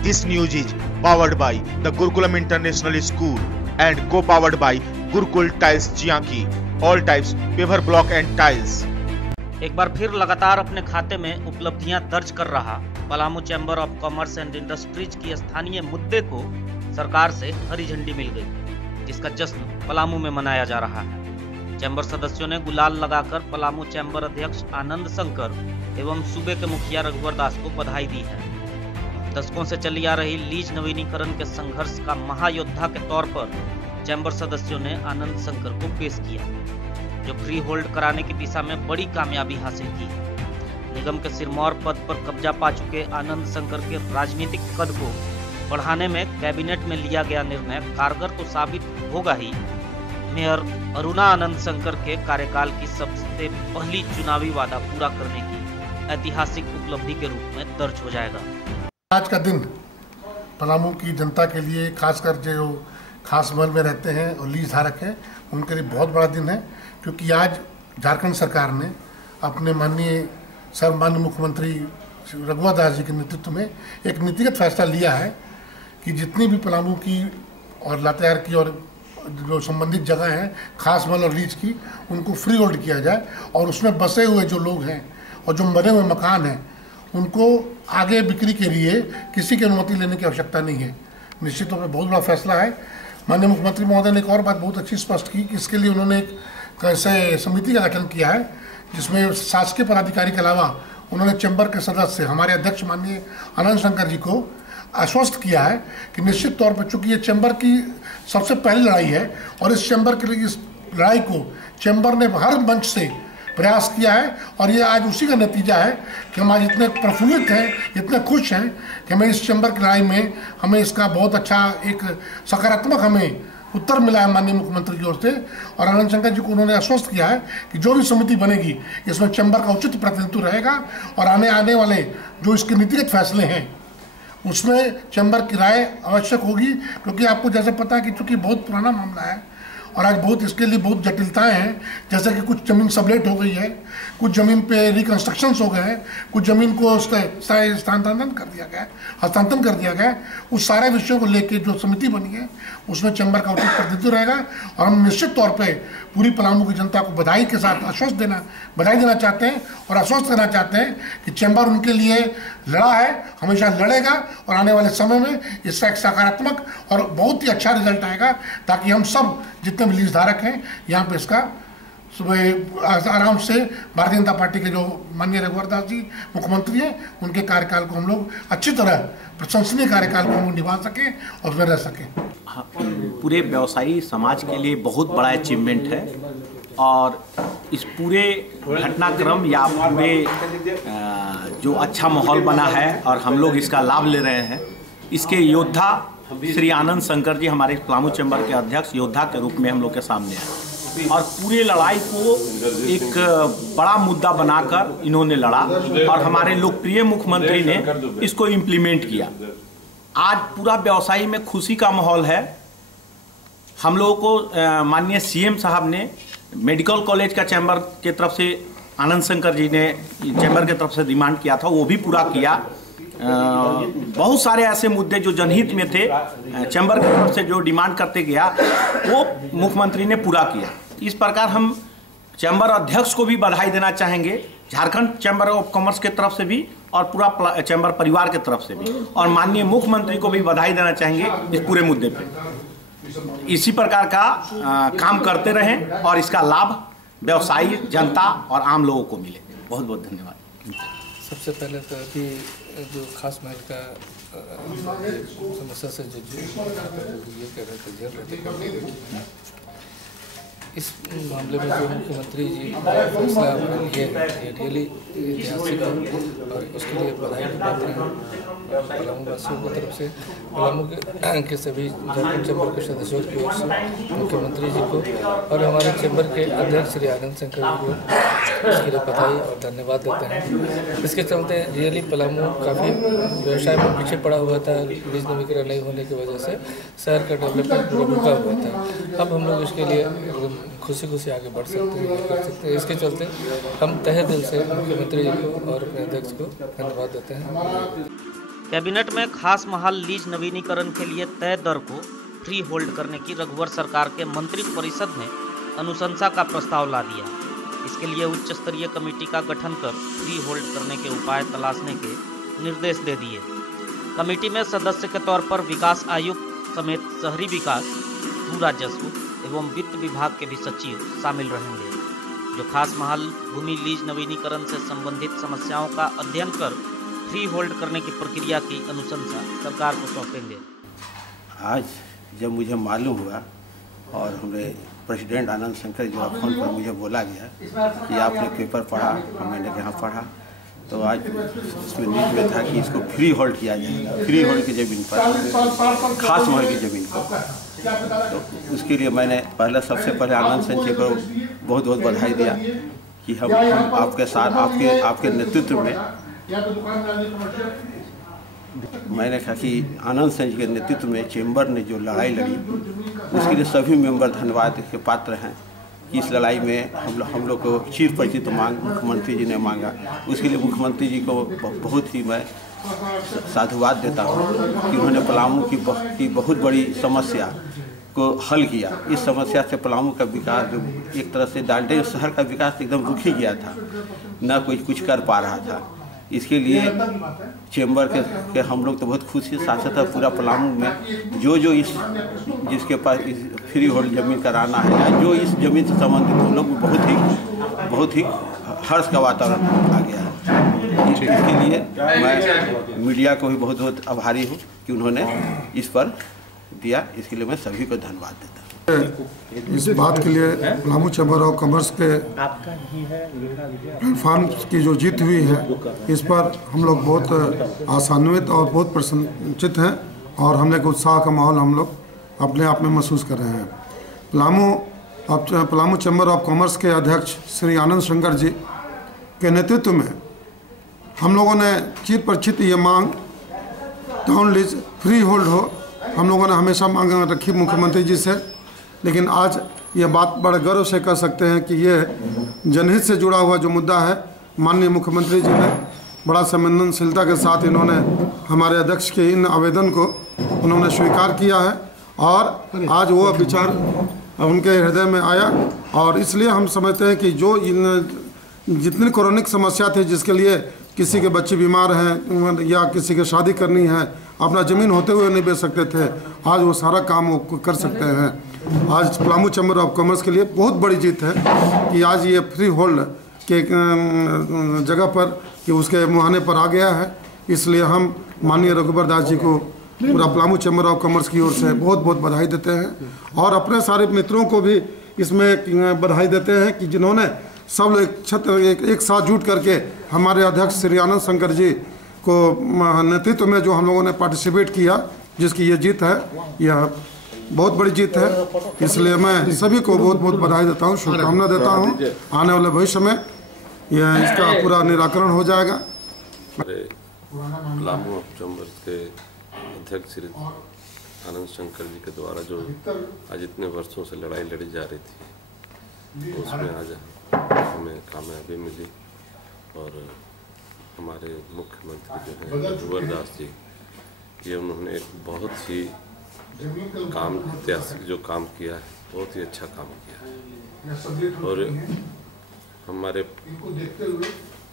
This news is powered by the Gurukulam International School and co-powered by Gurukul Tiles Chianki. All types paver block and tiles. एक बार फिर लगातार अपने खाते में उपलब्धियां दर्ज कर रहा Palamu chamber of commerce and industries की स्थानीय मुद्दे को सरकार से हरी झंडी मिल गई, जिसका जश्न पलामू में मनाया जा रहा है। चैम्बर सदस्यों ने गुलाल लगाकर पलामू चैम्बर अध्यक्ष आनंद शंकर एवं सूबे के मुखिया रघुवर दास को बधाई दी है। दशकों से चली आ रही लीज नवीनीकरण के संघर्ष का महायोद्धा के तौर पर चैम्बर सदस्यों ने आनंद शंकर को पेश किया, जो फ्री होल्ड कराने की दिशा में बड़ी कामयाबी हासिल की है। निगम के सिरमौर पद पर कब्जा पा चुके आनंद शंकर के राजनीतिक कद को बढ़ाने में कैबिनेट में लिया गया निर्णय कारगर तो साबित होगा ही, मेयर अरुणा आनंद शंकर के कार्यकाल की सबसे पहली चुनावी वादा पूरा करने की ऐतिहासिक उपलब्धि के रूप में दर्ज हो जाएगा। आज का दिन पलामू की जनता के लिए, खासकर जो खास महल में रहते हैं और लीज धारक हैं, उनके लिए बहुत बड़ा दिन है, क्योंकि आज झारखंड सरकार ने अपने माननीय सर्वमान्य मुख्यमंत्री रघुवर दास जी के नेतृत्व में एक नीतिगत फैसला लिया है कि जितनी भी पलामू की और लातेहार की और जो संबंधित जगह हैं खास महल और लीज की, उनको फ्री होल्ड किया जाए और उसमें बसे हुए जो लोग हैं और जो बने हुए मकान हैं उनको आगे बिक्री के लिए किसी की अनुमति लेने की आवश्यकता नहीं है। निश्चित तौर पर बहुत बड़ा फैसला है। माननीय मुख्यमंत्री महोदय ने एक और बात बहुत अच्छी स्पष्ट की कि इसके लिए उन्होंने एक ऐसे समिति का गठन किया है जिसमें शासकीय पदाधिकारी के अलावा उन्होंने चैम्बर के सदस्य हमारे अध्यक्ष माननीय आनंद शंकर जी को आश्वस्त किया है कि निश्चित तौर पर चूंकि ये चैम्बर की सबसे पहली लड़ाई है और इस चैम्बर के लिए इस लड़ाई को चैम्बर ने हर मंच से प्रयास किया है और ये आज उसी का नतीजा है कि हम आज इतने प्रफुल्लित हैं, इतने खुश हैं कि हमें इस चैम्बर की लड़ाई में हमें इसका बहुत अच्छा एक सकारात्मक हमें उत्तर मिला है माननीय मुख्यमंत्री की ओर से। और आनंद शंकर जी को उन्होंने आश्वस्त किया है कि जो भी समिति बनेगी इसमें चैम्बर का उचित प्रतिनिधित्व रहेगा और आने वाले जो इसके नीतिगत फैसले हैं उसमें चैम्बर की राय आवश्यक होगी, क्योंकि आपको जैसे पता है कि चूँकि बहुत पुराना मामला है और आज बहुत इसके लिए बहुत जटिलताएं हैं, जैसे कि कुछ ज़मीन सबलेट हो गई है, कुछ ज़मीन पे रिकंस्ट्रक्शंस हो गए हैं, कुछ ज़मीन को हस्तांतरण कर दिया गया है। उस सारे विषयों को लेकर जो समिति बनी है उसमें चैम्बर का उचित प्रतिनिधित्व रहेगा और हम निश्चित तौर पे पूरी पलामू की जनता को बधाई के साथ बधाई देना चाहते हैं और आश्वस्त करना चाहते हैं कि चैम्बर उनके लिए लड़ा है, हमेशा लड़ेगा और आने वाले समय में इसका एक सकारात्मक और बहुत ही अच्छा रिजल्ट आएगा, ताकि हम सब जितने भी लीज धारक हैं यहाँ पे इसका सुबह आराम से भारतीय जनता पार्टी के जो माननीय रघुवर दास जी मुख्यमंत्री हैं उनके कार्यकाल को हम लोग अच्छी तरह प्रशंसनीय कार्यकाल को हम लोग निभा सकें और उसमें रह सकें। पूरे व्यवसायी समाज के लिए बहुत बड़ा अचीवमेंट है और इस पूरे घटनाक्रम या पूरे जो अच्छा माहौल बना है और हम लोग इसका लाभ ले रहे हैं, इसके योद्धा श्री आनंद शंकर जी हमारे पलामू चैम्बर के अध्यक्ष योद्धा के रूप में हम लोग के सामने आए और पूरे लड़ाई को एक बड़ा मुद्दा बनाकर इन्होंने लड़ा और हमारे लोकप्रिय मुख्यमंत्री ने इसको इम्प्लीमेंट किया। आज पूरा व्यवसायी में खुशी का माहौल है। हम लोगों को माननीय सीएम साहब ने मेडिकल कॉलेज का चैम्बर के तरफ से आनंद शंकर जी ने चैम्बर के तरफ से डिमांड किया था, वो भी पूरा किया। बहुत सारे ऐसे मुद्दे जो जनहित में थे चैम्बर की तरफ से जो डिमांड करते गया वो मुख्यमंत्री ने पूरा किया। इस प्रकार हम चैम्बर अध्यक्ष को भी बधाई देना चाहेंगे, झारखंड चैम्बर ऑफ कॉमर्स के तरफ से भी और पूरा चैम्बर परिवार के तरफ से भी, और माननीय मुख्यमंत्री को भी बधाई देना चाहेंगे इस पूरे मुद्दे पे। इसी प्रकार का काम करते रहें और इसका लाभ व्यवसायी जनता और आम लोगों को मिले। बहुत बहुत धन्यवाद। सबसे पहले तो अभी जो खास महल का समस्या से जो ये कह रहे थे झेल रहे थे, इस मामले में जो मुख्यमंत्री जी फैसला लिए ये रियली ऐतिहासिक है और उसके लिए बधाई के पात्र हैं पलामू वासियों की तरफ से, पलामू के सभी झारखंड चैम्बर के सदस्यों की ओर से मुख्यमंत्री जी को और हमारे चैम्बर के अध्यक्ष श्री आनंद शंकर जी को इसके लिए बधाई और धन्यवाद देते हैं। इसके चलते रियली पलामू काफ़ी व्यवसाय में पीछे पड़ा हुआ था, लीज नवीनीकरण नहीं होने की वजह से शहर का डेवलपमेंट रुका हुआ था। अब हम लोग इसके लिए खुशी आगे बढ़ सकते हैं, कर सकते हैं। इसके चलते हम तहे दिल से मुख्यमंत्री जी को और अपने अध्यक्ष को धन्यवाद देते हैं। कैबिनेट में खास महाल लीज नवीनीकरण के लिए तय दर को फ्री होल्ड करने की रघुवर सरकार के मंत्री परिषद ने अनुशंसा का प्रस्ताव ला दिया। इसके लिए उच्च स्तरीय कमेटी का गठन कर फ्री होल्ड करने के उपाय तलाशने के निर्देश दे दिए। कमेटी में सदस्य के तौर पर विकास आयुक्त समेत शहरी विकास, भू राजस्व एवं वित्त विभाग के भी सचिव शामिल रहेंगे, जो खास महाल भूमि लीज नवीनीकरण से संबंधित समस्याओं का अध्ययन कर फ्री होल्ड करने की प्रक्रिया की अनुशंसा सरकार को सौंपेंगे। आज जब मुझे मालूम हुआ और हमारे प्रेसिडेंट आनंद शंकर जी का फोन पर मुझे बोला गया कि आपने पेपर पढ़ा, मैंने कहा पढ़ा, तो आज इसमें न्यूज में था कि इसको फ्री होल्ड किया जाएगा, फ्री होल्ड की ज़मीन पर, खास महल की ज़मीन पर। तो उसके लिए मैंने सबसे पहले आनंद शंकर को बहुत बहुत बधाई दिया कि हम आपके साथ आपके नेतृत्व में, मैंने कहा कि आनंद सिंह के नेतृत्व में चेंबर ने जो लड़ाई लड़ी उसके लिए सभी मेंबर धन्यवाद के पात्र हैं कि इस लड़ाई में हम लोग को चीफ परिचित मांग मुख्यमंत्री जी ने मांगा। उसके लिए मुख्यमंत्री जी को बहुत ही मैं साधुवाद देता हूँ कि उन्होंने पलामू की बहुत बड़ी समस्या को हल किया। इस समस्या से पलामू का विकास जो एक तरह से डाल्टन शहर का विकास एकदम रुक ही गया था, न कोई कुछ कर पा रहा था। इसके लिए चेंबर के हम लोग तो बहुत खुश हैं, साथ साथ पूरा पलामू में जो जिसके पास इस फ्री होल्ड जमीन कराना है या जो इस जमीन से संबंधित हम लोग बहुत ही हर्ष का वातावरण आ गया है। इसके लिए मैं मीडिया को भी बहुत बहुत आभारी हूँ कि उन्होंने इस पर दिया। इसके लिए मैं सभी को धन्यवाद देता हूँ। इस बात के लिए पलामू चैम्बर ऑफ कॉमर्स के प्लेटफॉर्म की जो जीत हुई है, इस पर हम लोग बहुत आशान्वित और बहुत प्रसन्नचित हैं और हमने एक उत्साह का माहौल हम लोग अपने आप में महसूस कर रहे हैं। पलामू चैम्बर ऑफ कॉमर्स के अध्यक्ष श्री आनंद शंकर जी के नेतृत्व में हम लोगों ने चिर परिचित ये मांग टाउन लीज फ्री होल्ड हो, हम लोगों ने हमेशा मांग रखी मुख्यमंत्री जी से, लेकिन आज ये बात बड़े गर्व से कह सकते हैं कि ये जनहित से जुड़ा हुआ जो मुद्दा है, माननीय मुख्यमंत्री जी ने बड़ा संवेदनशीलता के साथ इन्होंने हमारे अध्यक्ष के इन आवेदन को उन्होंने स्वीकार किया है और आज वो विचार उनके हृदय में आया। और इसलिए हम समझते हैं कि जो जितनी क्रोनिक समस्या थी, जिसके लिए किसी के बच्चे बीमार हैं या किसी के शादी करनी है, अपना ज़मीन होते हुए नहीं बेच सकते थे, आज वो सारा काम वो कर सकते हैं। आज पलामू चैम्बर ऑफ कॉमर्स के लिए बहुत बड़ी जीत है कि आज ये फ्री होल्ड के जगह पर कि उसके मुहाने पर आ गया है। इसलिए हम माननीय रघुवर दास जी को पूरा पलामू चैम्बर ऑफ कॉमर्स की ओर से बहुत बहुत बधाई देते हैं और अपने सारे मित्रों को भी इसमें बधाई देते हैं कि जिन्होंने सब एक साथ जुट करके हमारे अध्यक्ष श्री आनंद शंकर जी को नेतृत्व में जो हम लोगों ने पार्टिसिपेट किया, जिसकी ये जीत है, यह बहुत बड़ी जीत है। इसलिए मैं सभी को बहुत बहुत बधाई देता हूँ, शुभकामना देता हूँ। आने वाले भविष्य में यह इसका पूरा निराकरण हो जाएगा। पलामू चैम्बर के अध्यक्ष श्री आनंद शंकर जी के द्वारा जो आज इतने वर्षों से लड़ाई लड़ी जा रही थी, उसमें आज हमें कामयाबी मिली और हमारे मुख्यमंत्री जो हैं रघुवर दास जी, ये उन्होंने एक बहुत ही ऐतिहासिक जो काम किया है, बहुत ही अच्छा काम किया है। और हमारे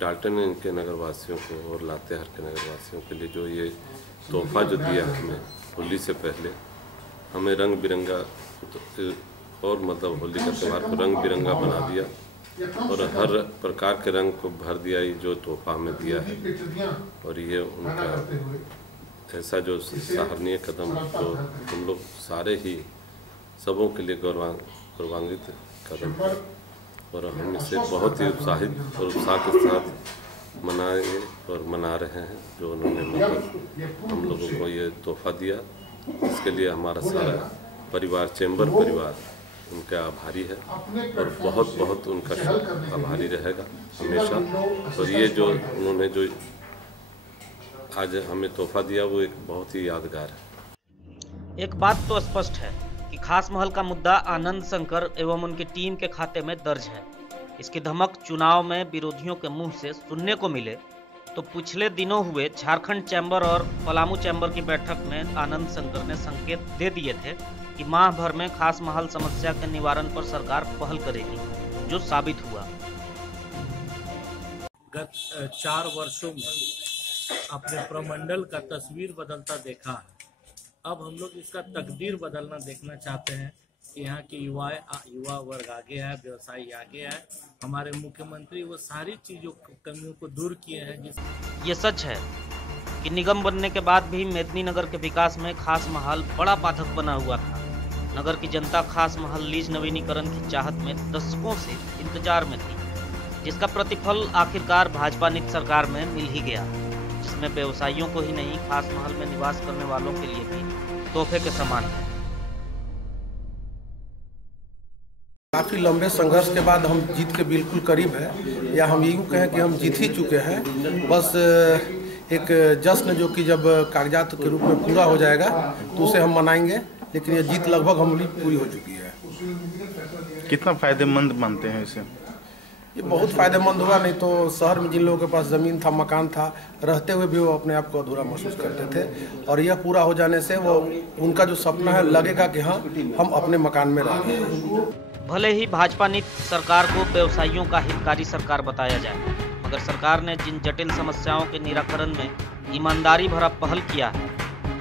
डाल्टन के नगरवासियों को और लातेहार के नगरवासियों के लिए जो ये तोहफा जो दिया हमें होली से पहले, हमें रंग बिरंगा और मतलब होली का त्यौहार को रंग बिरंगा बना दिया और हर प्रकार के रंग को भर दिया, ये जो तोहफा हमें दिया है। और ये उनका ऐसा जो सराहनीय कदम तो हम लोग सारे ही सबों के लिए गौरवान्वित कदम है और हम इसे बहुत ही उत्साहित और उत्साह के साथ मनाएंगे और मना रहे हैं। जो उन्होंने मतलब हम लोगों को ये तोहफा दिया, इसके लिए हमारा सारा परिवार, चैम्बर परिवार उनका आभारी है और बहुत बहुत उनका आभारी रहेगा हमेशा। और ये जो उन्होंने जो आज हमें तोहफा दिया, वो एक बहुत ही यादगार है। एक बात तो स्पष्ट है कि खास महल का मुद्दा आनंद शंकर एवं उनकी टीम के खाते में दर्ज है। इसकी धमक चुनाव में विरोधियों के मुंह से सुनने को मिले तो पिछले दिनों हुए झारखंड चैम्बर और पलामू चैम्बर की बैठक में आनंद शंकर ने संकेत दे दिए थे कि माह भर में खास महल समस्या के निवारण पर सरकार पहल करेगी, जो साबित हुआ। गत 4 वर्षों में अपने प्रमंडल का तस्वीर बदलता देखा है। अब हम लोग इसका तकदीर बदलना देखना चाहते हैं कि यहाँ के युवा वर्ग आगे है, व्यवसायी आगे है। हमारे मुख्यमंत्री वो सारी चीजों कमियों को दूर किए हैं। ये सच है कि निगम बनने के बाद भी मेदिनीनगर के विकास में खास महल बड़ा बाधक बना हुआ था। नगर की जनता खास महल लीज नवीनीकरण की चाहत में दशकों से इंतजार में थी, जिसका प्रतिफल आखिरकार भाजपा नीति सरकार में मिल ही गया, जिसमें व्यवसायियों को ही नहीं खास महल में निवास करने वालों के लिए भी तोहफे के समान है। काफ़ी लंबे संघर्ष के बाद हम जीत के बिल्कुल करीब है, या हम यूँ कहें कि हम जीत ही चुके हैं। बस एक जश्न जो कि जब कागजात के रूप में पूरा हो जाएगा तो उसे हम मनाएंगे, लेकिन ये जीत लगभग हमारी पूरी हो चुकी है। कितना फायदेमंद मानते हैं इसे? ये बहुत फायदेमंद होगा, नहीं तो शहर में जिन लोगों के पास ज़मीन था, मकान था, रहते हुए भी वो अपने आप को अधूरा महसूस करते थे, और यह पूरा हो जाने से वो उनका जो सपना है लगेगा कि हाँ हम अपने मकान में रह रहे हैं। भले ही भाजपा नीति सरकार को व्यवसायियों का हितकारी सरकार बताया जाए, मगर सरकार ने जिन जटिल समस्याओं के निराकरण में ईमानदारी भरा पहल किया है,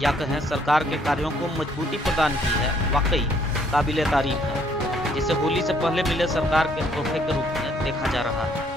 या कहें सरकार के कार्यों को मजबूती प्रदान की है, वाकई काबिले तारीफ है, जिसे होली से पहले मिले सरकार के तोहफे के रूप में देखा जा रहा है।